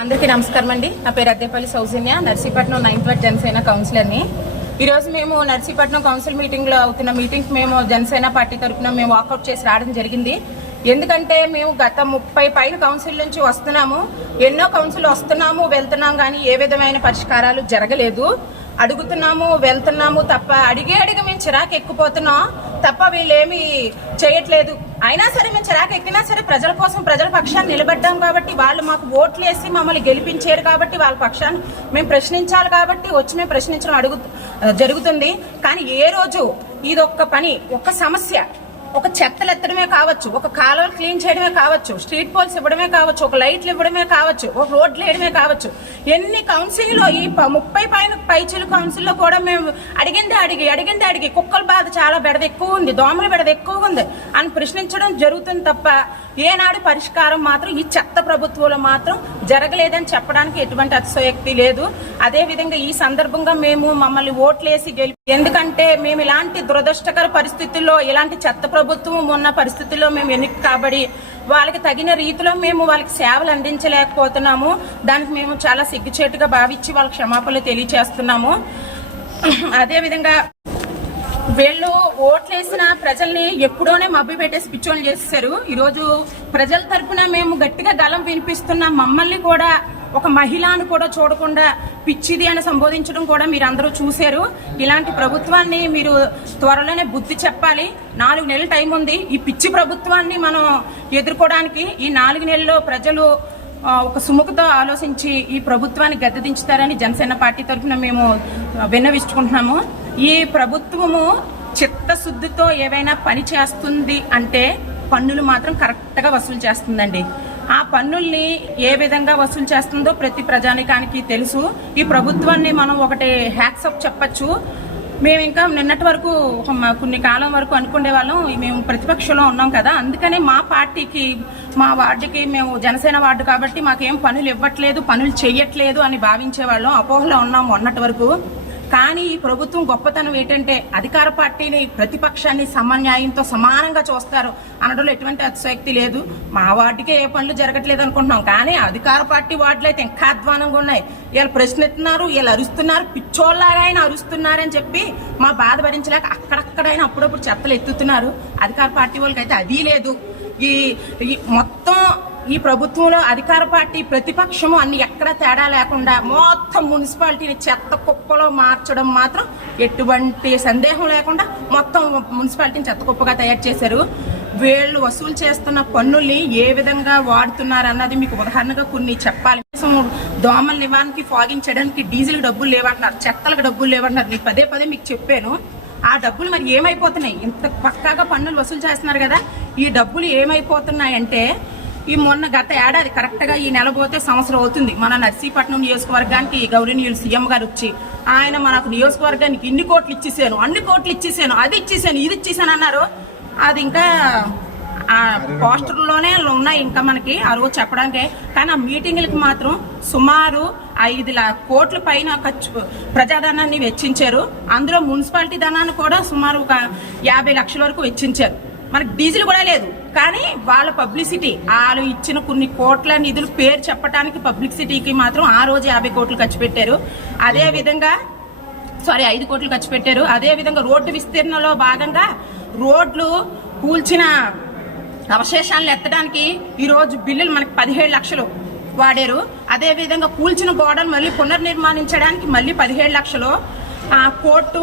అందరికీ నమస్కారం అండి. నా పేరు అద్దెపల్లి సౌజన్య నర్సీపట్నం నైన్త్ వార్డ్ జనసేన కౌన్సిలర్ని. ఈరోజు మేము నర్సీపట్నం కౌన్సిల్ మీటింగ్లో అవుతున్న మీటింగ్ మేము జనసేన పార్టీ తరఫున మేము వాకౌట్ చేసి రావడం జరిగింది. ఎందుకంటే మేము గత ముప్పై పైన కౌన్సిల్ నుంచి వస్తున్నాము. ఎన్నో కౌన్సిల్ వస్తున్నాము వెళ్తున్నాం కానీ ఏ విధమైన పరిష్కారాలు జరగలేదు. అడుగుతున్నాము వెళ్తున్నాము తప్ప అడిగే అడిగి మేము చిరాకు ఎక్కిపోతున్నాం తప్ప వీళ్ళేమి చేయట్లేదు. అయినా సరే మేము చిరాకు ఎక్కినా సరే ప్రజల కోసం ప్రజల పక్షాన్ని నిలబడ్డాం కాబట్టి వాళ్ళు మాకు ఓట్లు వేసి మమ్మల్ని గెలిపించారు కాబట్టి వాళ్ళ పక్షాన్ని మేము ప్రశ్నించాలి కాబట్టి వచ్చి మేము ప్రశ్నించడం అడుగు జరుగుతుంది. కానీ ఏ రోజు ఇది ఒక్క పని ఒక్క సమస్య ఒక చెత్తలు ఎత్తడమే కావచ్చు ఒక కాలువలు క్లీన్ చేయడమే కావచ్చు స్ట్రీట్ పోల్స్ ఇవ్వడమే కావచ్చు ఒక లైట్లు ఇవ్వడమే కావచ్చు ఒక రోడ్లు వేయడమే కావచ్చు. ఎన్ని కౌన్సిల్లో ఈ ముప్పై పైన పైచులు కౌన్సిల్లో కూడా మేము అడిగిందే అడిగి అడిగిందే అడిగి కుక్కల బాధ చాలా బెడద ఎక్కువ ఉంది దోమల బెడద ఎక్కువ ఉంది అని ప్రశ్నించడం జరుగుతుంది తప్ప ఏనాడు పరిష్కారం మాత్రం ఈ చెత్త ప్రభుత్వంలో మాత్రం జరగలేదని చెప్పడానికి ఎటువంటి అతిశయోక్తి లేదు. అదేవిధంగా ఈ సందర్భంగా మేము మమ్మల్ని ఓట్లేసి గెలిపి ఎందుకంటే మేము ఇలాంటి దురదృష్టకర పరిస్థితుల్లో ఇలాంటి చెత్త ప్రభుత్వం ఉన్న పరిస్థితుల్లో మేము ఎన్నిక కాబడి వాళ్ళకి తగిన రీతిలో మేము వాళ్ళకి సేవలు అందించలేకపోతున్నాము. దానికి మేము చాలా సిగ్గుచేటుగా భావించి వాళ్ళకి క్షమాపణలు తెలియచేస్తున్నాము. అదేవిధంగా వీళ్ళు ఓట్లేసిన ప్రజల్ని ఎప్పుడోనే మబ్బి పెట్టేసి పిచ్చోళ్ళు చేస్తారు ఈరోజు ప్రజల తరపున మేము గట్టిగా గలం వినిపిస్తున్న మమ్మల్ని కూడా ఒక మహిళను కూడా చూడకుండా పిచ్చిది అని సంబోధించడం కూడా మీరు అందరూ చూశారు. ఇలాంటి ప్రభుత్వాన్ని మీరు త్వరలోనే బుద్ధి చెప్పాలి. నాలుగు నెలల టైం ఉంది. ఈ పిచ్చి ప్రభుత్వాన్ని మనం ఎదుర్కోవడానికి ఈ నాలుగు నెలల్లో ప్రజలు ఒక సుముఖతో ఆలోచించి ఈ ప్రభుత్వాన్ని గద్దెదించుతారని జనసేన పార్టీ తరఫున మేము ఆ, విన్నవించుకుంటున్నాము. ఈ ప్రభుత్వము చిత్తశుద్ధితో ఏవైనా పని చేస్తుంది అంటే పన్నులు మాత్రం కరెక్ట్గా వసూలు చేస్తుందండి. ఆ పన్నుల్ని ఏ విధంగా వసూలు చేస్తుందో ప్రతి ప్రజానికానికి తెలుసు. ఈ ప్రభుత్వాన్ని మనం ఒకటి హ్యాక్సప్ చెప్పచ్చు. మేము ఇంకా నిన్నటి వరకు కొన్ని కాలం వరకు అనుకునే వాళ్ళం మేము ప్రతిపక్షంలో ఉన్నాం కదా. అందుకనే మా పార్టీకి మా వార్డుకి మేము జనసేన వార్డు కాబట్టి మాకేం పనులు ఇవ్వట్లేదు పనులు చేయట్లేదు అని భావించే వాళ్ళం అపోహలో ఉన్నాం మొన్నటి వరకు. కానీ ఈ ప్రభుత్వం గొప్పతనం ఏంటంటే అధికార పార్టీని ప్రతిపక్షాన్ని సమన్యాయంతో సమానంగా చూస్తారు. అనడంలో ఎటువంటి అతిశక్తి లేదు. మా వార్డుకే ఏ పనులు జరగట్లేదు అనుకుంటున్నాం. కానీ అధికార పార్టీ వార్డులు అయితే ఇంకా అధ్వానంగా ఉన్నాయి. వీళ్ళు ప్రశ్నిస్తున్నారు వీళ్ళు అరుస్తున్నారు పిచ్చోళ్ళలాగా ఆయన అరుస్తున్నారని చెప్పి మా బాధ భరించలేక అక్కడక్కడైనా అప్పుడప్పుడు చెత్తలు ఎత్తుతున్నారు. అధికార పార్టీ వాళ్ళకి అయితే అదీ లేదు. ఈ ఈ మొత్తం ఈ ప్రభుత్వంలో అధికార పార్టీ ప్రతిపక్షము అన్ని ఎక్కడ తేడా లేకుండా మొత్తం మున్సిపాలిటీని చెత్త కుప్పలో మార్చడం మాత్రం ఎటువంటి సందేహం లేకుండా మొత్తం మున్సిపాలిటీని చెత్త కుప్పగా తయారు చేశారు. వీళ్ళు వసూలు చేస్తున్న పన్నుల్ని ఏ విధంగా వాడుతున్నారు అన్నది మీకు ఉదాహరణగా కొన్ని చెప్పాలి. దోమల నివారణకి ఫాగింగ్ చేయడానికి డీజిల్ డబ్బులు లేవంటున్నారు. చెత్తలకు డబ్బులు లేవంటున్నారు. నేను పదే పదే మీకు చెప్పాను. ఆ డబ్బులు మరి ఏమైపోతున్నాయి? ఇంత పక్కాగా పన్నులు వసూలు చేస్తున్నారు కదా. ఈ డబ్బులు ఏమైపోతున్నాయంటే ఈ మొన్న గత ఏడాది కరెక్ట్గా ఈ నెల పోతే సంవత్సరం అవుతుంది. మన నర్సీపట్నం నియోజకవర్గానికి గౌరవనీయులు సీఎం గారు వచ్చి ఆయన మనకు నియోజకవర్గానికి ఇన్ని కోట్లు ఇచ్చేసాను అన్ని కోట్లు ఇచ్చేసాను అది ఇచ్చేసాను ఇది ఇచ్చేసాను అన్నారు. అది ఇంకా ఆ పోస్టర్లోనే ఉన్నాయి ఇంకా మనకి ఆ రోజు చెప్పడానికే. కానీ ఆ మీటింగ్లకి మాత్రం సుమారు ఐదు కోట్ల పైన ఖర్చు ప్రజాధనాన్ని వెచ్చించారు. అందులో మున్సిపాలిటీ ధనాన్ని కూడా సుమారు ఒక యాభై లక్షల వరకు వెచ్చించారు. మనకి డీజిల్ కూడా లేదు. కానీ వాళ్ళ పబ్లిసిటీ వాళ్ళు ఇచ్చిన కొన్ని కోట్ల నిధులు పేరు చెప్పడానికి పబ్లిసిటీకి మాత్రం ఆ రోజు యాభై కోట్లు ఖర్చు పెట్టారు. అదే విధంగా సారీ ఐదు కోట్లు ఖర్చు పెట్టారు. అదే విధంగా రోడ్డు విస్తీర్ణంలో భాగంగా రోడ్లు కూల్చిన అవశేషాలను ఎత్తడానికి ఈరోజు బిల్లులు మనకి పదిహేడు లక్షలు వాడారు. అదేవిధంగా కూల్చిన గోడను మళ్ళీ పునర్నిర్మాణించడానికి మళ్ళీ పదిహేడు లక్షలు. కోర్టు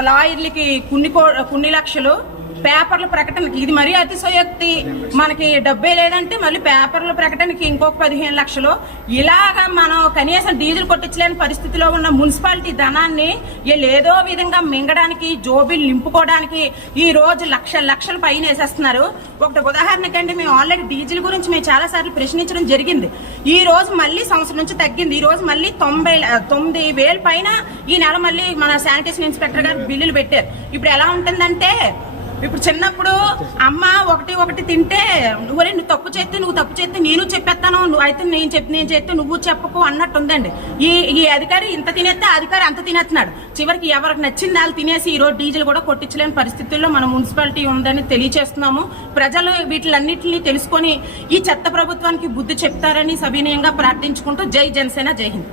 లాయర్లకి కొన్ని కో కొన్ని లక్షలు. పేపర్ల ప్రకటనకి. ఇది మరీ అతిశయోక్తి. మనకి డబ్బే లేదంటే మళ్ళీ పేపర్ల ప్రకటనకి ఇంకొక పదిహేను లక్షలు. ఇలాగా మనం కనీసం డీజిల్ కొట్టించలేని పరిస్థితిలో ఉన్న మున్సిపాలిటీ ధనాన్ని ఏదో విధంగా మింగడానికి జోబీలు నింపుకోవడానికి ఈ రోజు లక్ష లక్షల పైన వేసేస్తున్నారు. ఒకటి ఉదాహరణకండి మేము ఆల్రెడీ డీజిల్ గురించి మేము చాలా సార్లు ప్రశ్నించడం జరిగింది. ఈ రోజు మళ్ళీ సంవత్సరం నుంచి తగ్గింది. ఈ రోజు మళ్ళీ తొంభై తొమ్మిది వేల పైన ఈ నెల మళ్ళీ మన శానిటేషన్ ఇన్స్పెక్టర్ గారు బిల్లులు పెట్టారు. ఇప్పుడు ఎలా ఉంటుందంటే ఇప్పుడు చిన్నప్పుడు అమ్మ ఒకటి ఒకటి తింటే నువ్వరే నువ్వు తప్పు చేస్తే నువ్వు తప్పు చేస్తే నేను చెప్పేస్తాను నువ్వు అయితే నేను చెప్పి నేను చేస్తే నువ్వు చెప్పకు అన్నట్టు ఉందండి ఈ ఈ అధికారి ఇంత తినేస్తే అధికారి అంత తినేస్తున్నాడు. చివరికి ఎవరికి నచ్చింది వాళ్ళు తినేసి ఈ రోజు డీజిల్ కూడా కొట్టించలేని పరిస్థితుల్లో మన మున్సిపాలిటీ ఉందని తెలియచేస్తున్నాము. ప్రజలు వీటిలన్నింటినీ తెలుసుకొని ఈ చెత్త ప్రభుత్వానికి బుద్ధి చెప్తారని సవినయంగా ప్రార్థించుకుంటూ జై జనసేన జై హింద్.